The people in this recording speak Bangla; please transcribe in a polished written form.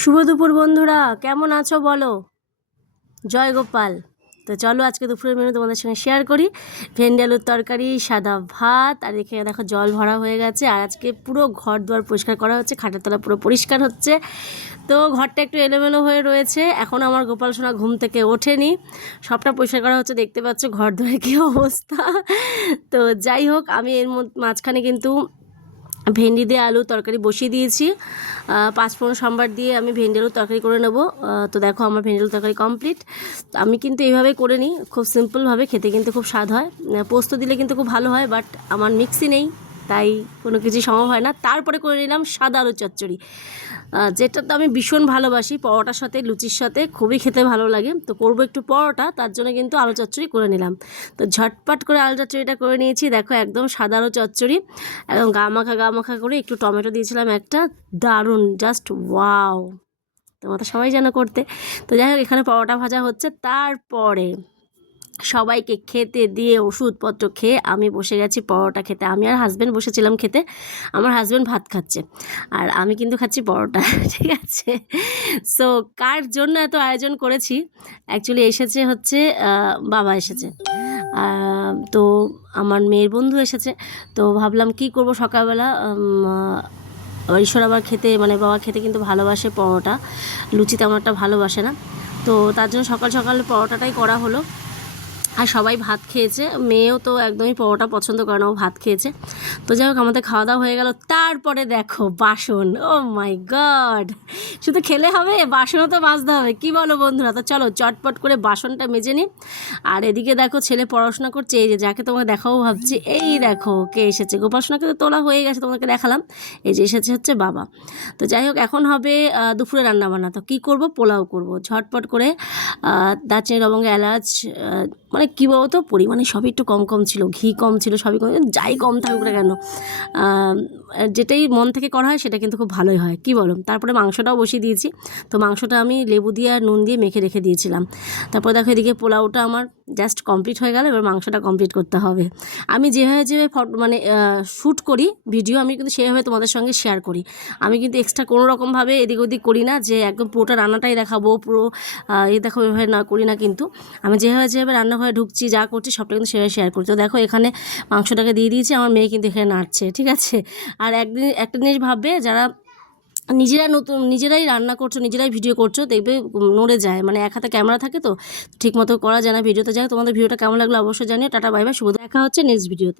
শুভ দুপুর বন্ধুরা, কেমন আছো বলো? জয় গোপাল। তো চলো আজকে দুপুরের মেনু তোমাদের সঙ্গে শেয়ার করি। ভেন্ডি আলুর তরকারি, সাদা ভাত, আর এখানে দেখো জল ভরা হয়ে গেছে। আর আজকে পুরো ঘর দুয়ার পরিষ্কার করা হচ্ছে, খাটের তলা পুরো পরিষ্কার হচ্ছে। তো ঘরটা একটু এলোমেলো হয়ে রয়েছে, এখন আমার গোপাল সোনা ঘুম থেকে ওঠেনি, সবটা পরিষ্কার করা হচ্ছে। দেখতে পাচ্ছ ঘর দুয়ারে কী অবস্থা। তো যাই হোক, আমি এর মাঝখানে কিন্তু ভেন্ডি দিয়ে আলু তরকারি বসিয়ে দিয়েছি। পাঁচফোড়ন সম্বার দিয়ে আমি ভেন্ডি আলুর তরকারি করে নেব। তো দেখো আমার ভেন্ডি আলুর তরকারি কমপ্লিট। আমি কিন্তু এইভাবে করে নিই, খুব সিম্পলভাবে, খেতে কিন্তু খুব স্বাদ হয়। পোস্ত দিলে কিন্তু খুব ভালো হয়, বাট আমার মিক্সি নেই, তাই কোনো কিছুই সম্ভব হয় না। তারপরে করে নিলাম সাদা আলুর চচ্চড়ি, যেটা তো আমি ভীষণ ভালোবাসি। পরোটার সাথে, লুচির সাথে খুবই খেতে ভালো লাগে। তো করবো একটু পরোটা, তার জন্য কিন্তু আলু চচ্চড়ি করে নিলাম। তো ঝটপট করে আলু চচ্চড়িটা করে নিয়েছি। দেখো একদম সাদা আলু চচ্চড়ি, একদম গা মাখা করে। একটু টমেটো দিয়েছিলাম একটা, দারুণ, জাস্ট ওয়াও। তোমরা তো সবাই জানো করতে। তো যাই হোক, এখানে পরোটা ভাজা হচ্ছে। তারপরে সবাইকে খেতে দিয়ে ওষুধপত্র খেয়ে আমি বসে গেছি পরোটা খেতে। আমি আর হাজব্যান্ড বসেছিলাম খেতে। আমার হাজব্যান্ড ভাত খাচ্ছে আর আমি কিন্তু খাচ্ছি পরোটা। ঠিক আছে। সো কার জন্য এত আয়োজন করেছি, অ্যাকচুয়ালি এসেছে হচ্ছে বাবা এসেছে, তো আমার মেয়ের বন্ধু এসেছে। তো ভাবলাম কি করব সকালবেলা। ঈশ্বর আবার খেতে, মানে বাবা খেতে কিন্তু ভালোবাসে পরোটা, লুচি তেমন একটা ভালোবাসে না। তো তার জন্য সকাল সকাল পরোটাটাই করা হলো। আর সবাই ভাত খেয়েছে, মেয়েও তো একদমই পরোটা পছন্দ করে না, ও ভাত খেয়েছে। তো যাই হোক, আমাদের খাওয়া দাওয়া হয়ে গেল। তারপরে দেখো বাসন, ও মাই গড, শুধু খেলে হবে, বাসনও তো মাজতে হবে, কি বলো বন্ধুরা? তো চলো চটপট করে বাসনটা মেজে নিই। আর এদিকে দেখো ছেলে পড়াশোনা করছে, এই যে যাকে তোমাকে দেখাবো ভাবছি, এই দেখো কে এসেছে। গোপাল সোনাকে তো তোলা হয়ে গেছে, তোমাকে দেখালাম। এই যে এসেছে হচ্ছে বাবা। তো যাই হোক, এখন হবে দুপুরে রান্নাবান্না। তো কী করব? পোলাও করব ঝটপট করে। দারচিনি, লবঙ্গ, এলাচ, মানে কী বলতো, পরিমাণে সবই একটু কম কম ছিল, ঘি কম ছিল, সবই কম, যাই কম থাকুক না কেন, যেটাই মন থেকে করা হয় সেটা কিন্তু খুব ভালোই হয়, কি বলো? তারপরে মাংসটাও বসিয়ে দিয়েছি। তো মাংসটা আমি লেবু দিয়ে আর নুন দিয়ে মেখে রেখে দিয়েছিলাম। তারপর দেখো এদিকে পোলাওটা আমার জাস্ট কমপ্লিট হয়ে গেল। এবার মাংসটা কমপ্লিট করতে হবে। আমি যেভাবে মানে শ্যুট করি ভিডিও, আমি কিন্তু সেভাবে তোমাদের সঙ্গে শেয়ার করি। আমি কিন্তু এক্সট্রা কোনো রকমভাবে এদিক ওদিক করি না, যে একদম পুরোটা রান্নাটাই দেখাবো, পুরো দেখো এভাবে না করি না। কিন্তু আমি যেভাবে রান্নাঘরে ঢুকছি, যা করছি সবটা কিন্তু সেভাবে শেয়ার করছি। তো দেখো এখানে মাংসটাকে দিয়ে দিয়েছি, আমার মেয়ে কিন্তু এখানে নাড়ছে, ঠিক আছে। আর একটা জিনিস ভাববে, যারা নিজেরাই রান্না করছো, নিজেরাই ভিডিও করছো, দেখবে নড়ে যায়, মানে এক হাতে ক্যামেরা থাকে তো ঠিক মতো করা যায় না ভিডিওতে। যায় তোমাদের ভিডিওটা কেমন লাগলো অবশ্যই জানিও। টাটা, বাই বাই, শুভ দেখা হচ্ছে নেক্সট ভিডিওতে।